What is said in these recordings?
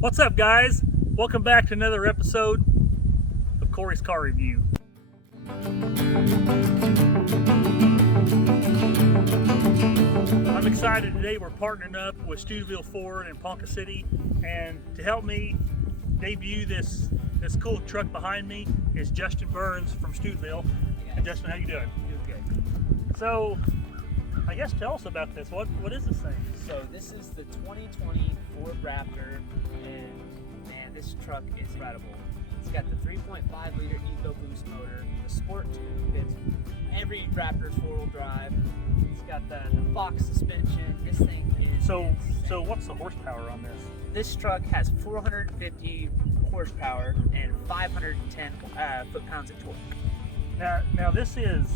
What's up, guys? Welcome back to another episode of Corey's Car Review. I'm excited today. We're partnering up with Stuteville Ford in Ponca City, and to help me debut this cool truck behind me is Justin Burns from Stuteville. And Justin, how you doing? Good. So, I guess tell us about this. What is this thing? So this is the 2020 Ford Raptor, and man, this truck is incredible. It's got the 3.5 liter EcoBoost motor, the sport tune fits every Raptor's four-wheel drive. It's got the Fox suspension. This thing is So insane. what's the horsepower on this? This truck has 450 horsepower and 510 foot-pounds of torque. Now this is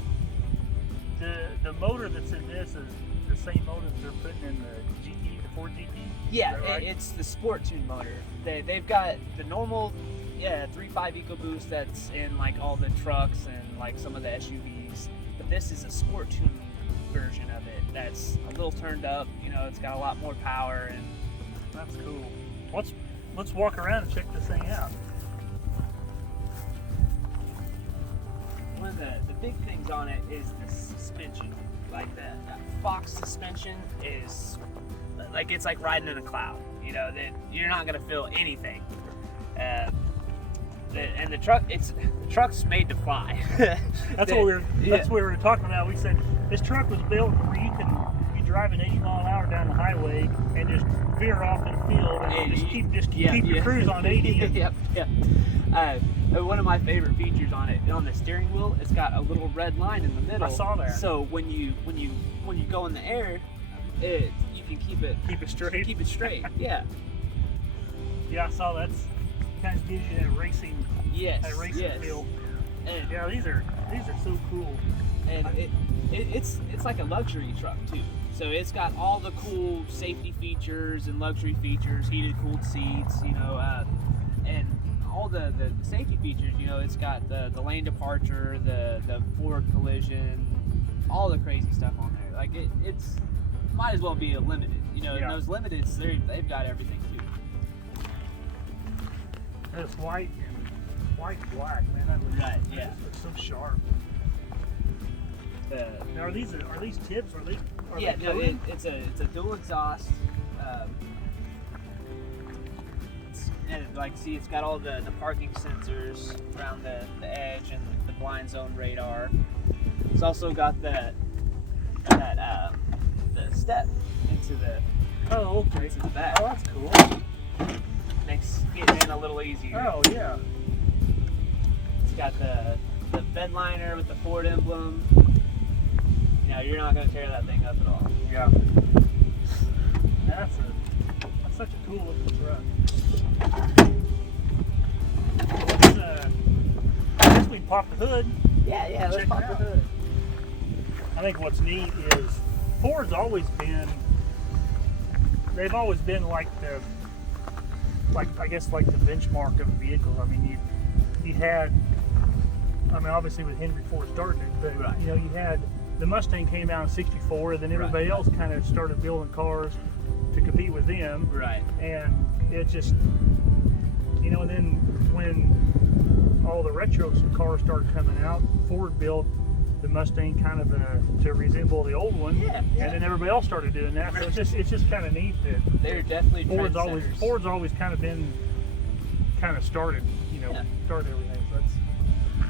the motor that's in this is the same motor that they're putting in the GT, the Ford GT. Yeah, right? it's the sport tune motor. They've got the normal 3.5 EcoBoost that's in like all the trucks and like some of the SUVs, but this is a sport tune version of it that's a little turned up. You know, it's got a lot more power, and That's cool. Let's walk around and check this thing out. one of the big things on it is the suspension. Like that Fox suspension is like, it's like riding in a cloud. You know, that you're not gonna feel anything. And the truck's made to fly. That's what we were talking about. We said this truck was built where you can be driving 80 mile an hour down the highway and just veer off in a field and just keep your cruise on 80. Yep. One of my favorite features on it, on the steering wheel, it's got a little red line in the middle. I saw that. So when you go in the air, you can keep it straight. Keep it straight. Yeah. Yeah, I saw that. Kind of gives you that racing feel. And Yeah, these are so cool. and it's like a luxury truck too. So it's got all the cool safety features and luxury features, heated, cooled seats, you know, and all the safety features. You know, it's got the lane departure, the forward collision, all the crazy stuff on there. Like it's might as well be a limited. You know, Yeah. and those limiteds, they've got everything too. It's white and black, man. That looks, Right, that yeah. just looks so sharp. Now, are these tips? Are they coated? It's a dual exhaust. And like, see, it's got all the parking sensors around the edge and the blind zone radar. It's also got the step into the back. Oh, that's cool. Makes getting in a little easier. Oh, yeah. It's got the bed liner with the Ford emblem. You know, you're not going to tear that thing up at all. Yeah. That's such a cool looking truck. I guess we can pop the hood. Yeah, let's Check pop it the out. hood. I think what's neat is Ford's always been, they've always been like the benchmark of vehicles. I mean, you had, obviously with Henry Ford starting it, but Right. you know, you had the Mustang came out in '64, and then everybody else kind of started building cars to compete with them. Right. And it just, you know, and then when all the retro cars started coming out, Ford built the Mustang kind of to resemble the old one. Yeah. And then everybody else started doing that. So it's just kind of neat that They're definitely Ford's trendsetters. always kind of been started, you know, started everything. So that's,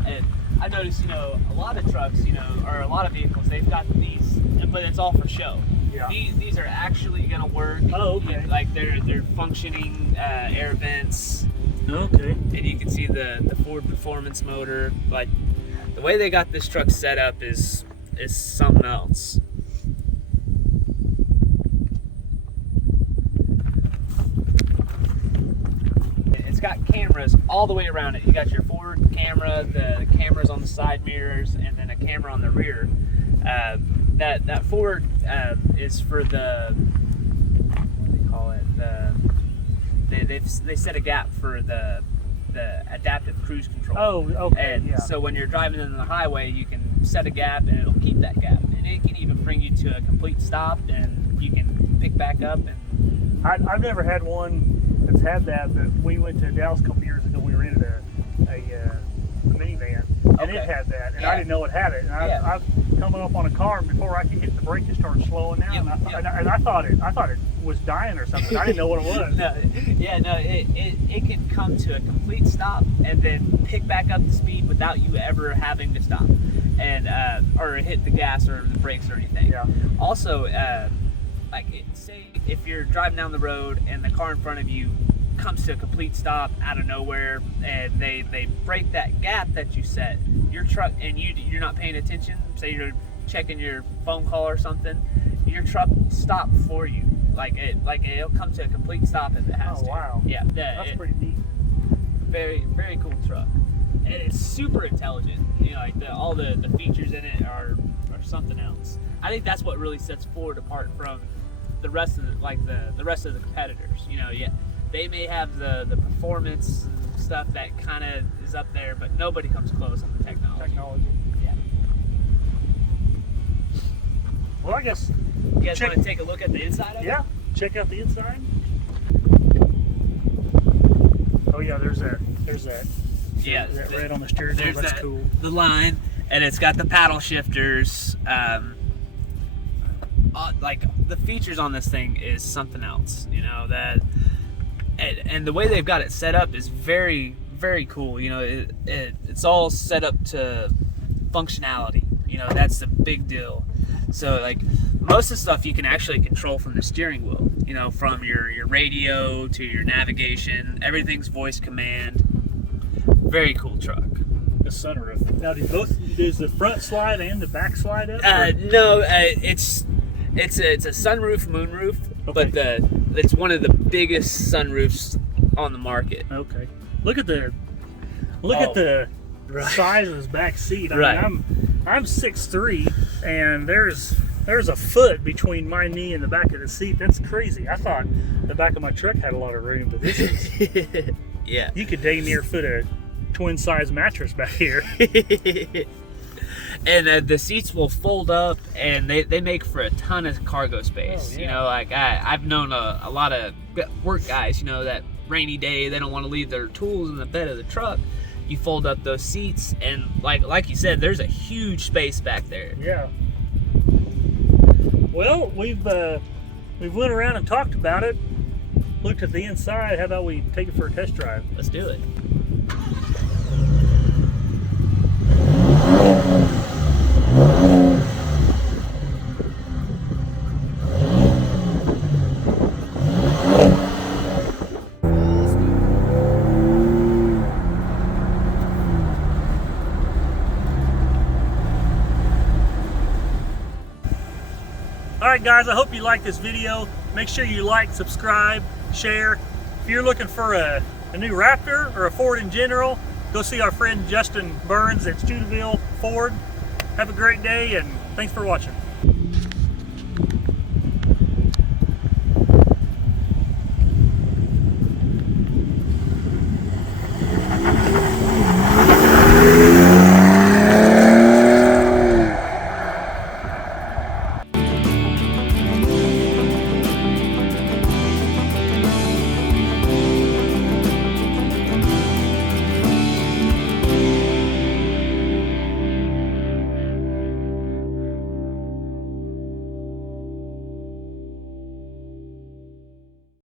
And I noticed, you know, a lot of trucks, you know, or a lot of vehicles, they've got these, but it's all for show. Yeah. These are actually going to work. Oh, okay. Like they're functioning air vents, okay. and you can see the Ford Performance motor. Like the way they got this truck set up is something else. It's got cameras all the way around it. You got your forward camera, the cameras on the side mirrors, and then a camera on the rear. That Ford is for the, what do they call it? They set a gap for the adaptive cruise control. Oh, okay. And Yeah. so when you're driving in the highway, you can set a gap and it'll keep that gap, and it can even bring you to a complete stop, and you can pick back up and I've never had one that's had that, but we went to Dallas a couple years ago. We rented a minivan, and it had that, and I didn't know it had it. And I've coming up on a car, and before I could hit the brake, it started slowing down. And I thought it was dying or something. I didn't know what it was. It can come to a complete stop and then pick back up the speed without you ever having to stop and or hit the gas or the brakes or anything. Yeah. Also, say if you're driving down the road and the car in front of you comes to a complete stop out of nowhere, and they break that gap that you set, your truck, and you're not paying attention, say you're checking your phone call or something, your truck stop for you. It'll come to a complete stop if it has to. Oh wow. Yeah, that's pretty neat. Very, very cool truck. And it's super intelligent. You know, all the features in it are something else. I think that's what really sets Ford apart from the rest of the rest of the competitors. You know, they may have the performance and stuff that kind of is up there, but nobody comes close on the technology. Yeah. Well, I guess. You guys want to take a look at the inside of it? Yeah. Check out the inside. Oh yeah, there's that. Yeah. That red on the steering wheel. That's cool. The line, and it's got the paddle shifters. The features on this thing is something else. You know that. And the way they've got it set up is very, very cool. You know, it's all set up to functionality. You know, that's the big deal. So, like, most of the stuff you can actually control from the steering wheel. You know, from your radio to your navigation, everything's voice command. Very cool truck. The sunroof. Now, does the front slide and the back slide up? No, it's a sunroof, moonroof. Okay. But it's one of the biggest sunroofs on the market. Okay. Look at the size of his back seat. I mean, I'm 6'3", and there's a foot between my knee and the back of the seat. That's crazy. I thought the back of my truck had a lot of room, but this is yeah. You could dang near put a twin size mattress back here. And the seats will fold up, and they make for a ton of cargo space. Oh, yeah. You know, like I've known a lot of work guys, you know, that rainy day, they don't want to leave their tools in the bed of the truck. You fold up those seats, and like you said, there's a huge space back there. Yeah. Well, we've went around and talked about it, looked at the inside. How about we take it for a test drive? Let's do it. Alright guys, I hope you liked this video. Make sure you like, subscribe, share. If you're looking for a new Raptor or a Ford in general, go see our friend Justin Burns at Studeville Ford. Have a great day, and thanks for watching.